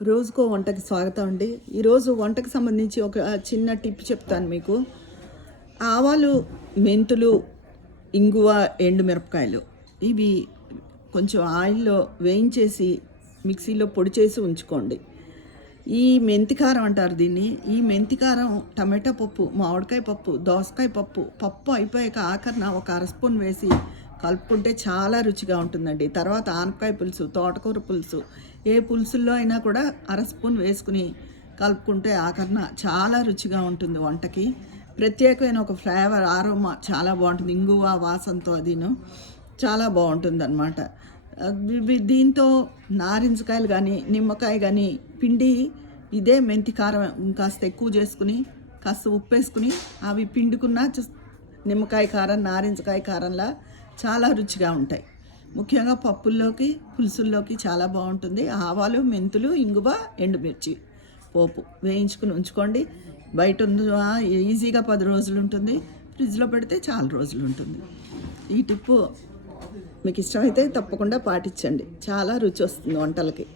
రోజుకో వంటకి స్వాగతం అండి. ఈరోజు వంటకు సంబంధించి ఒక చిన్న టిప్ చెప్తాను మీకు. ఆవాలు, మెంతులు, ఇంగువ, ఎండుమిరపకాయలు ఇవి కొంచెం ఆయిల్లో వేయించేసి మిక్సీలో పొడి చేసి ఉంచుకోండి. ఈ మెంతికారం అంటారు దీన్ని. ఈ మెంతికారం టమాటా పప్పు, మామిడికాయ పప్పు, దోసకాయ పప్పు అయిపోయాక ఆఖరిన ఒక అర స్పూన్ వేసి కలుపుకుంటే చాలా రుచిగా ఉంటుందండి. తర్వాత ఆనపకాయ పులుసు, తోటకూర పులుసు, ఏ పులుసుల్లో అయినా కూడా అర స్పూన్ వేసుకుని కలుపుకుంటే ఆఖరిన చాలా రుచిగా ఉంటుంది వంటకి. ప్రత్యేకమైన ఒక ఫ్లేవర్, ఆరోమా చాలా బాగుంటుంది. ఇంగువ వాసనతో అదిను చాలా బాగుంటుంది అన్నమాట. దీంతో నారింజకాయలు కానీ నిమ్మకాయ కానీ పిండి ఇదే మెంతి కారం కాస్త ఎక్కువ చేసుకుని కాస్త ఉప్పు వేసుకుని అవి పిండుకున్న నిమ్మకాయ కారం, నారింజకాయ కారంలా చాలా రుచిగా ఉంటాయి. ముఖ్యంగా పప్పుల్లోకి, పులుసుల్లోకి చాలా బాగుంటుంది. ఆవాలు, మెంతులు, ఇంగువ, ఎండుమిర్చి పోపు వేయించుకుని ఉంచుకోండి. బయట ఈజీగా 10 రోజులు ఉంటుంది. ఫ్రిడ్జ్లో పెడితే చాలా రోజులు ఉంటుంది. ఈ టిప్పు మీకు ఇష్టమైతే తప్పకుండా పాటించండి. చాలా రుచి వస్తుంది వంటలకి.